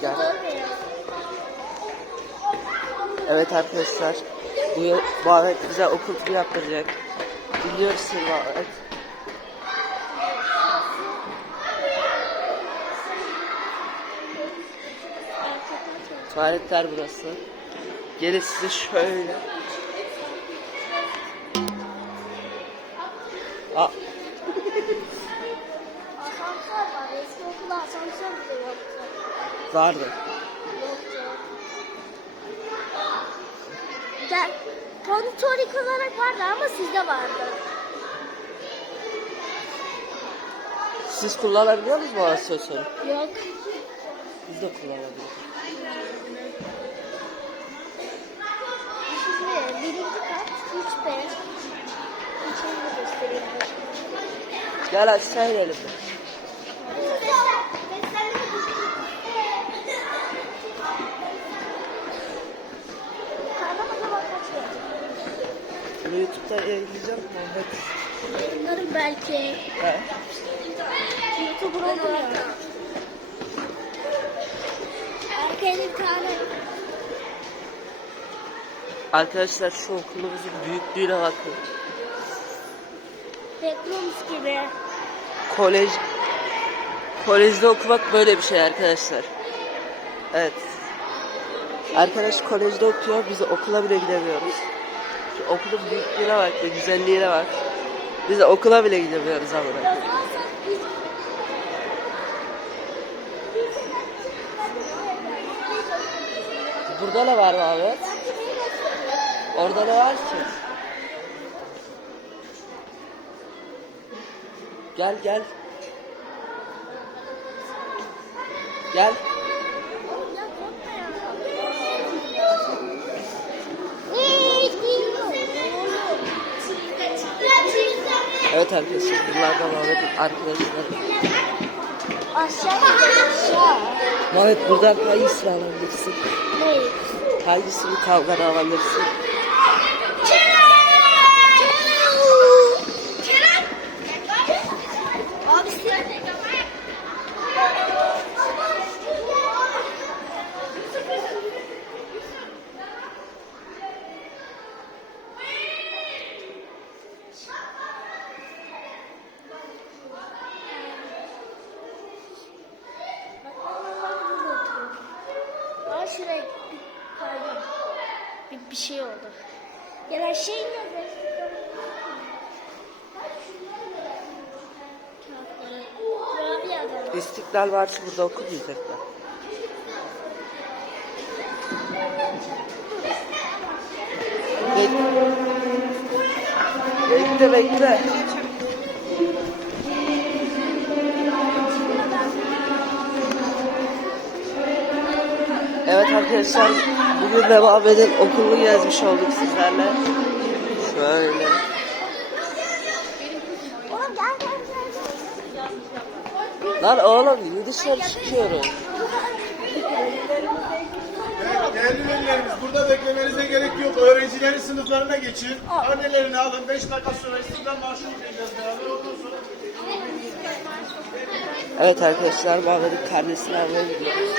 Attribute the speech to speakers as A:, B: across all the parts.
A: Gel. Evet arkadaşlar. Bu, bu Ahmet bize okul turu yaptıracak. Biliyoruz bu Ahmet. Tuvaletler burası. Gelin size şöyle. Aa,
B: Asansör var. Eski okulda asansör bile yoktu.
A: Vardı.
B: Gel. Monitorik olarak vardı ama sizde vardı.
A: Siz kullanabiliyor musunuz bu asansörü?
B: Yok.
A: Biz de kullanabiliyoruz.
B: Şimdi birinci kat 3B. İçini göstereyim.
A: Gel aşağı inelim. YouTube'da yayınlayacağım Muhammed.
B: Bunların belki
A: He.
B: YouTuber. Arkaya bir tane
A: Arkadaşlar şu okulumuzun büyüklüğüne bakın.
B: backrooms gibi.
A: Kolej Kolejde okumak böyle bir şey arkadaşlar. Evet. Arkadaş kolejde okuyor, biz okula bile gidemiyoruz. Okulun büyüklüğüne bak ve güzelliğine bak. Biz okula bile gidemiyoruz ama. Burada ne var Ahmet? Orada ne var ki? Gel gel. Gel. Evet arkadaşlar bunlar da Mehmet'in arkadaşları.
B: Aşağı.
A: Mehmet buradan hangisini alabilirsin?
B: Ne?
A: Hangisini kavganı alabilirsin?
B: Abisi. Aa şuraya bir kaydım. Bir, şey oldu. Ya da şey ne?
A: İstiklal Marşı burada okumayacaklar. Bekle bekle. Evet arkadaşlar bugün de Muhammed'in okulunu gezmiş olduk sizlerle. Şöyle. Lan oğlum yürü dışarı çıkıyoruz.
C: Değerli velilerimiz burada beklemenize gerek yok. Öğrencilerin sınıflarına geçin. Annelerini alın. 5 dakika sonra istiklal marşı okuyacağız beraber. Ondan sonra
A: Evet arkadaşlar Muhammed'in karnesini almaya gidiyoruz.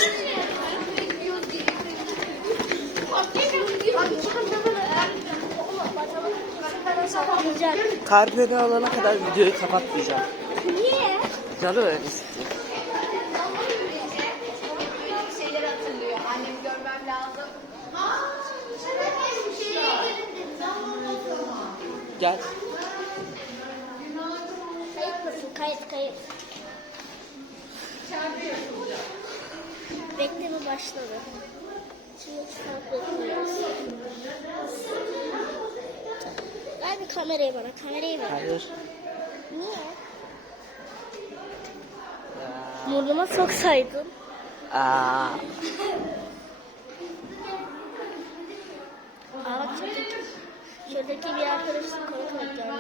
A: Karneni alana kadar videoyu kapatmayacağım.
B: Niye?
A: Canım öyle istiyor.
D: şeyler hatırlıyor. Annemi görmem lazım.
A: Gel.
B: Kayıt mısın? Kayıt kayıt. Bekleme başladı. Şimdi saat bekliyoruz. Ver bir kamerayı bana. Kamerayı ver.
A: Hayır.
B: Niye?
A: Ya.
B: Burnuma soksaydın.
A: Aa.
B: Aa bak şuradaki, bir arkadaşım korkarak geldi.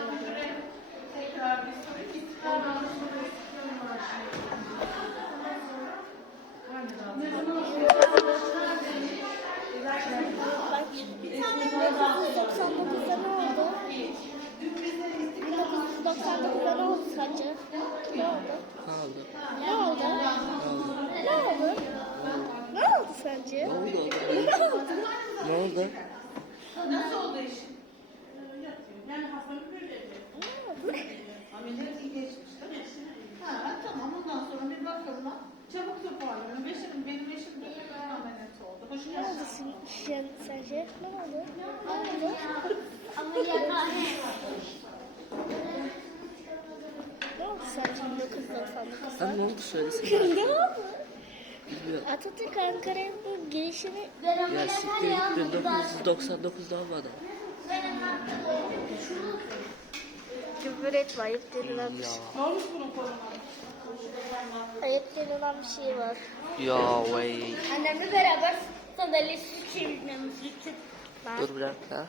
B: Bak 1999'da ne? 1999'da ne oldu sence? Ne oldu?
A: Ne oldu?
B: Ne oldu?
A: Ne oldu?
B: Ne oldu? sence?
A: Ne oldu? Ne oldu?
E: Ameliyat iyi geçmiş değil mi? Ha tamam ondan sonra bir bakalım. Çabuk toparlanın. Beşim, benim eşim de hemen ameliyat oldu. Hoş
B: Ne oldu
E: geldin.
B: sen, sence? Ne oldu? Ne oldu? Ne oldu sence 1999'da?
A: Lan ne oldu söylesene.
B: ne oldu? Atatürk Ankara'nın bu girişini
A: Ya siktir git 1999'da olmadı.
B: küfür etme ayıp denilen bir şey.
E: Ne olmuş bunun koluna?
B: Ayıp denilen bir şey var.
A: Ya vay.
B: Annemle beraber sandalye çevirmemizi
A: Dur bir dakika.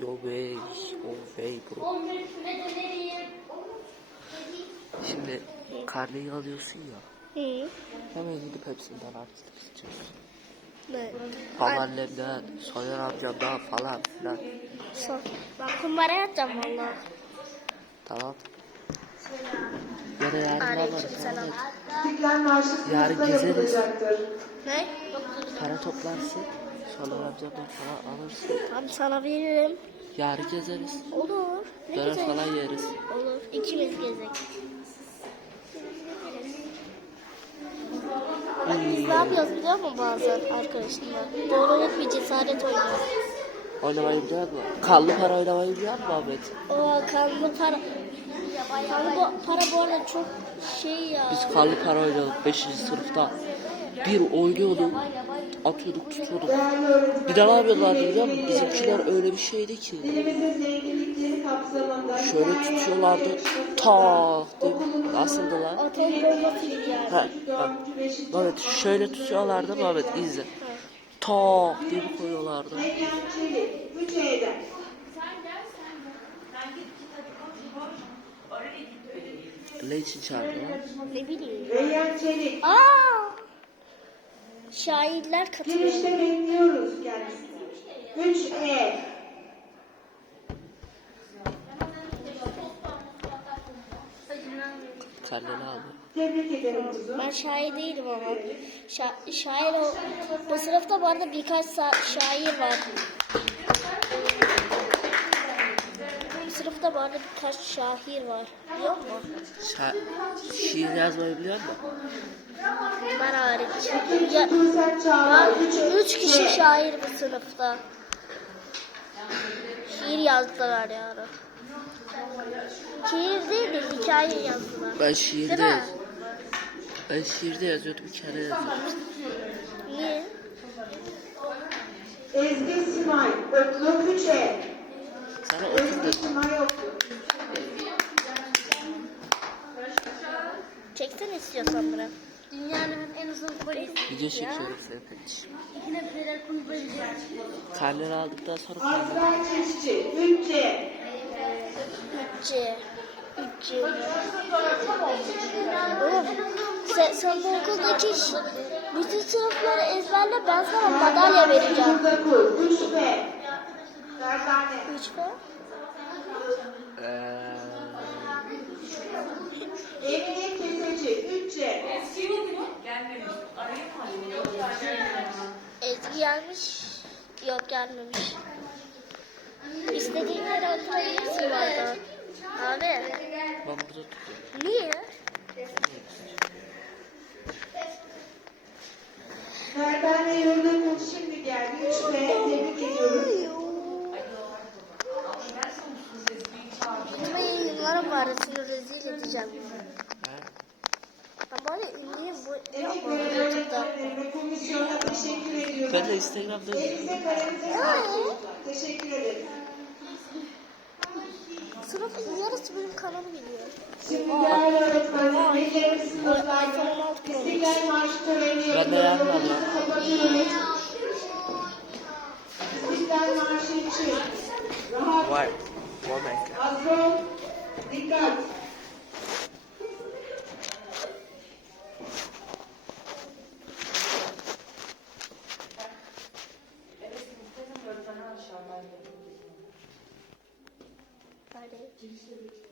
A: Yo vey. Yo vey bro. Şimdi karneyi alıyorsun ya.
B: Hı.
A: Hemen gidip hepsinden harçlık istiyorsun.
B: Ne?
A: Babaannemden, Soner amcamdan falan filan.
B: Son. Ben kumbara yatacağım valla.
A: Tamam. Ya da yarın.
F: İstiklal Marşı
A: Yarın gezeriz.
B: Ne?
A: Para toplarsın. Soner amcamdan falan alırsın.
B: Tamam sana veririm.
A: Yarın gezeriz.
B: Olur. Ne
A: Döner
B: güzel.
A: falan yeriz.
B: Olur. İkimiz gezek. Biz ne yapıyoruz biliyor musun bazen arkadaşımla? Doğruluk bir cesaret oynuyoruz.
A: Oynamayı biliyor musun? Kanlı para oynamayı biliyor musun Ahmet?
B: O kanlı para. Kanlı para bu arada çok şey ya.
A: Biz kanlı para oynuyorduk 5. sınıfta. Bir oynuyorduk. Atıyorduk tutuyorduk. Bir de ne yapıyorlardı biliyor musun? Bizimkiler öyle bir şeydi ki. Şöyle tutuyorlardı. Tak diye asıldılar.
B: Atom bombası gibi yani.
A: Ha, bak. Mehmet şöyle tutuyorlardı Mehmet izle. Tak diye koyuyorlardı. Ne için çağırdılar?
B: Ne bileyim. Aa! Şairler katılıyor.
F: girişte bekliyoruz kendisini. E.
A: Karneni aldı.
F: Tebrik ederim kuzum.
B: Ben şair değilim ama. Şa- şair o. Bu sınıfta bu arada birkaç şair var. Sınıfta bu arada birkaç şair var. Biliyor musun?
A: Şa- şiir yazmayı biliyor musun?
B: Ben hariç. Ya,
F: Çağlar, üç
B: üç kişi şair bu sınıfta. Şiir yazdılar yani. Şiir değil de hikaye yazdılar.
A: Ben şiirde
B: Değil mi?
A: Ben şiirde yazıyordum bir kere yazıyordum.
B: Niye?
F: Ezgi Simay, Ötlük üç E.
A: Sana otur
F: Ezgi
A: dedim.
F: Simay Ötlük.
B: Çeksen istiyorsan bunu. Dünyanın en uzun polisi.
A: Video çekiyorum seni kardeşim. Karneni aldıktan sonra
F: Azra Çiftçi, üç C.
B: Üççe. Üççe. Oğlum sen, sen bu okuldaki bütün sınıfları ezberle ben sana madalya vereceğim.
F: Üç. Derdane.
B: Üç mü? Gelmiş. Yok gelmemiş. İstediğin yere oturabilirsin orada. Abi
A: ben burada tutuyorum.
B: niye?
F: Derdane Yurdakul şimdi geldi, üç F. Tebrik ediyoruz.
B: Gitme yayınlarım var. Seni rezil edeceğim. Böyle ünlüyüm bu. YouTube'da?
F: komisyona teşekkür ediyoruz.
A: Ben de Instagram'da
F: Elinize kalemize sağlık çocuklar. Teşekkür ederiz.
B: Sınıfın yarısı benim kanalım biliyor.
F: Şimdi değerli öğretmenler, velilerimiz sınıflarda
B: iPhone 16 Pro Max.
F: İstiklal Marşı töreni
A: Ben de yarın
F: yapılıyor.
A: alıyorum.
F: Kapatıyoruz. İstiklal Marşı için rahat,
A: Vay. One minute.
F: Azro, dikkat.
B: Hadi.